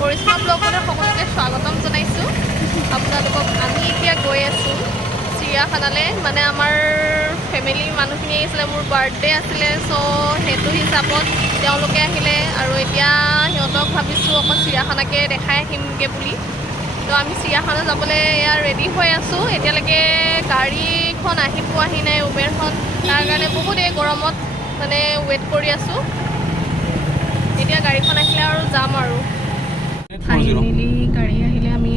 কৰিশ্মা ব্লগলৈ সকলোকে স্বাগতম জনাইছোঁ আপোনালোকক। আমি এতিয়া গৈ আছোঁ চিৰিয়াখানালৈ, মানে আমাৰ ফেমিলিৰ মানুহখিনি আহিছিলে, মোৰ বাৰ্থডে আছিলে, চ' সেইটো হিচাপত তেওঁলোকে আহিলে আৰু এতিয়া সিহঁতক ভাবিছোঁ অকণ চিৰিয়াখানাকে দেখাই আহিমগৈ বুলি। তো আমি চিৰিয়াখানা যাবলৈ এয়া ৰেডি হৈ আছোঁ। এতিয়ালৈকে গাড়ীখন আহি পোৱাহি নাই, উবেৰখন, তাৰ কাৰণে বহুত এই গৰমত মানে ৱেইট কৰি আছোঁ। এতিয়া গাড়ীখন আহিলে আৰু যাম আৰু। ফাইনেলি গাড়ী আহিলে, আমি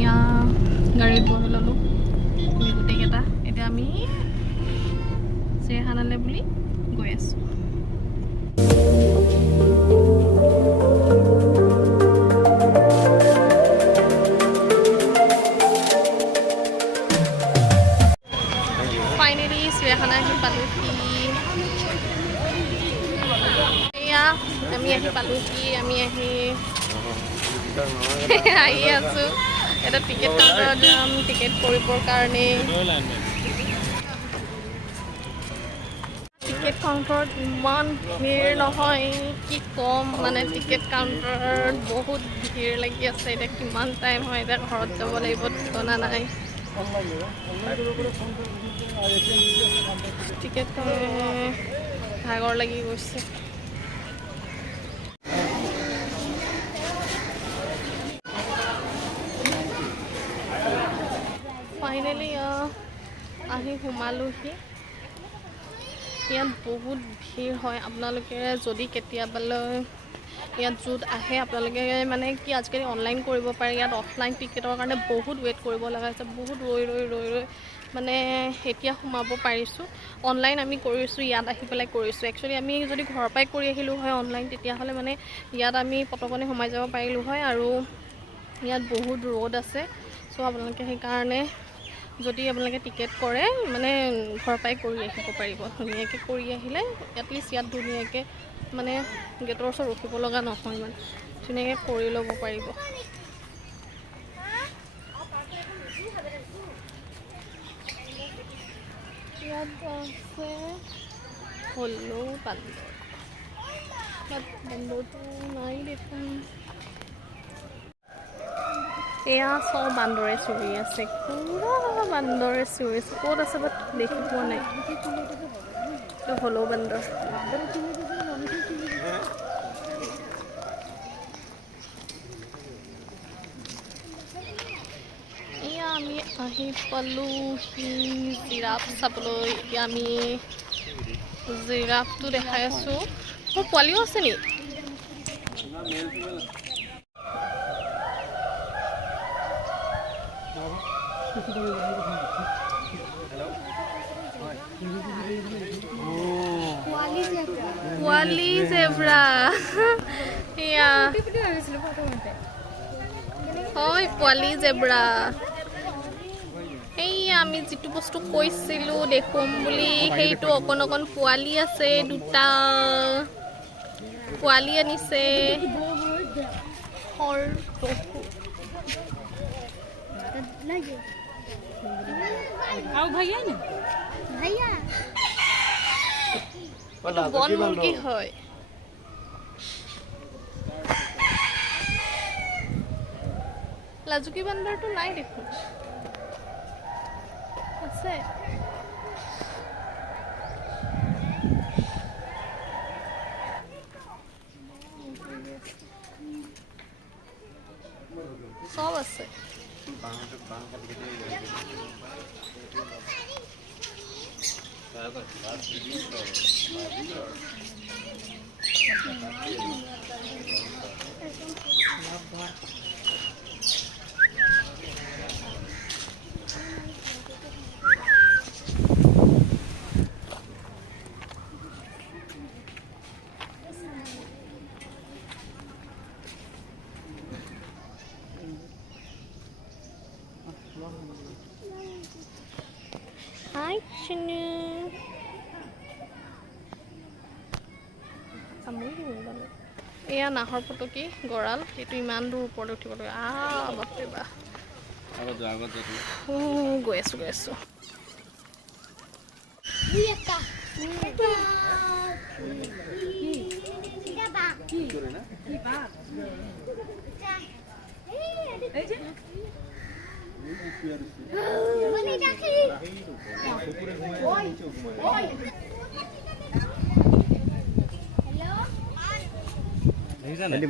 গাড়ীত বহি ল'লোঁ আমি গোটেইকেইটা। এতিয়া আমি চিৰিয়াখানালৈ বুলি গৈ আছোঁ। ফাইনেলি চিৰিয়াখানা আহি পালোহি। এয়া আমি আহি পালোহি, আমি আহি আছোঁ। এটা টিকেট কাউণ্টাৰত যাম টিকেট কৰিবৰ কাৰণে। টিকেট কাউণ্টাৰত ইমান ভিৰ নহয় কি ক'ম, মানে টিকেট কাউণ্টাৰত বহুত ভিৰ লাগি আছে। এতিয়া কিমান টাইম হয়, এতিয়া ঘৰত যাব লাগিব, ঠিকনা নাই। টিকেট ভাগৰ লাগি গৈছে। ফাইনেলি আহি সোমালোহি। ইয়াত বহুত ভিৰ হয়। আপোনালোকে যদি কেতিয়াবালৈ ইয়াত য'ত আহে, আপোনালোকে মানে কি আজিকালি অনলাইন কৰিব পাৰে। ইয়াত অফলাইন টিকেটৰ কাৰণে বহুত ৱেইট কৰিব লগা হৈছে, বহুত ৰৈ মানে এতিয়া সোমাব পাৰিছোঁ। অনলাইন আমি কৰিছোঁ, ইয়াত আহি পেলাই কৰিছোঁ। একচুৱেলি আমি যদি ঘৰৰ পৰাই কৰি আহিলোঁ হয় অনলাইন, তেতিয়াহ'লে মানে ইয়াত আমি পটকনে সোমাই যাব পাৰিলোঁ হয়। আৰু ইয়াত বহুত ৰ'দ আছে, চ' আপোনালোকে সেইকাৰণে যদি আপোনালোকে টিকেট কৰে, মানে ঘৰৰ পৰাই কৰি আহিব পাৰিব। ধুনীয়াকৈ কৰি আহিলে এটলিষ্ট ইয়াত ধুনীয়াকৈ মানে গেটৰ ওচৰত ৰখিব লগা নহয়, মানে ধুনীয়াকৈ কৰি ল'ব পাৰিব। ইয়াত আছে হলৌ বান্দৰ, বাট বান্দৰটো নাই দেখোন। এয়া চব বান্দৰে চিঞৰি আছে, পুৰা বান্দৰে চিঞৰি আছে। ক'ত আছে বাট দেখি পোৱা নাই। এইটো হলৌ বান্দৰ। এয়া আমি আহি পালোহি জিৰাফ চাবলৈ। এতিয়া আমি জিৰাফটো দেখাই আছোঁ। মোৰ পোৱালিও আছে নি? পোৱালি জেব্ৰা। এয়া হয় পোৱালি জেব্ৰা। এই আমি যিটো বস্তু কৈছিলোঁ দেখুৱাম বুলি, সেইটো অকণ অকণ পোৱালি আছে। দুটা পোৱালি আনিছে। বন মুৰ্গী হয়। লাজুকী বান্দৰটো নাই দেখোন, আছে। চব আছে। Hi, Chinu. এয়া নাহৰ ফুটুকী গঁৰাল, এইটো ইমান দূৰ ওপৰত উঠিব লাগে। বাপৰে বা। গৈ আছোঁ।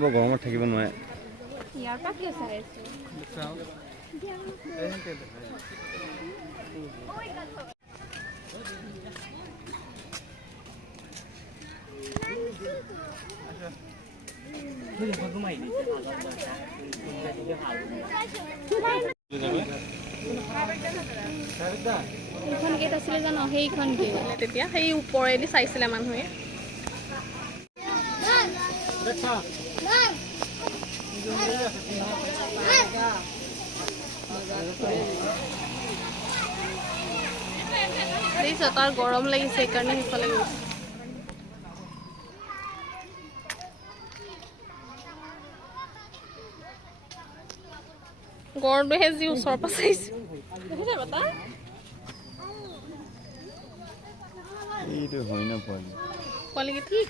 বৰ গৰমত থাকিব নোৱাৰে। ইয়াৰ পৰা কি চাই এইখন গেট আছিলে জানো সেইখন গেট তেতিয়া সেই ওপৰেদি চাইছিলে মানুহে তাৰ গৰম লাগিছে সেইকাৰণে সেইফালে গৈছে গড়টোহে যি ওচৰৰ পৰা চাইছো এইটো হয় না পোৱালি ঠিক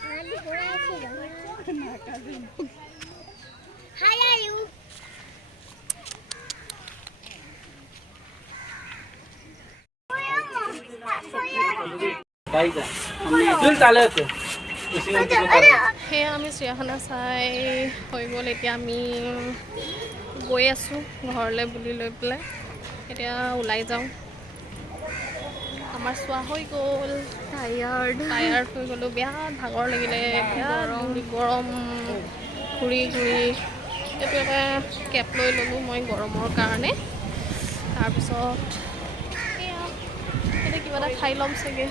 সেয়া আমি চিৰিয়াখানা চাই হৈ গ'ল এতিয়া আমি গৈ আছোঁ ঘৰলৈ বুলি লৈ পেলাই এতিয়া ওলাই যাওঁ আমাৰ চোৱা হৈ গ'ল টায়াৰ্ড হৈ গ'লোঁ বিৰাট ভাগৰ লাগিলে বিৰাট গৰম ঘূৰি এইটো এটা কেব লৈ ল'লোঁ মই গৰমৰ কাৰণে তাৰপিছত এতিয়া কিবা এটা খাই ল'ম চাগে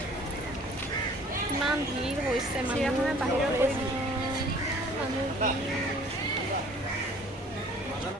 ইমান ভিৰ হৈছে মানুহ বাহিৰত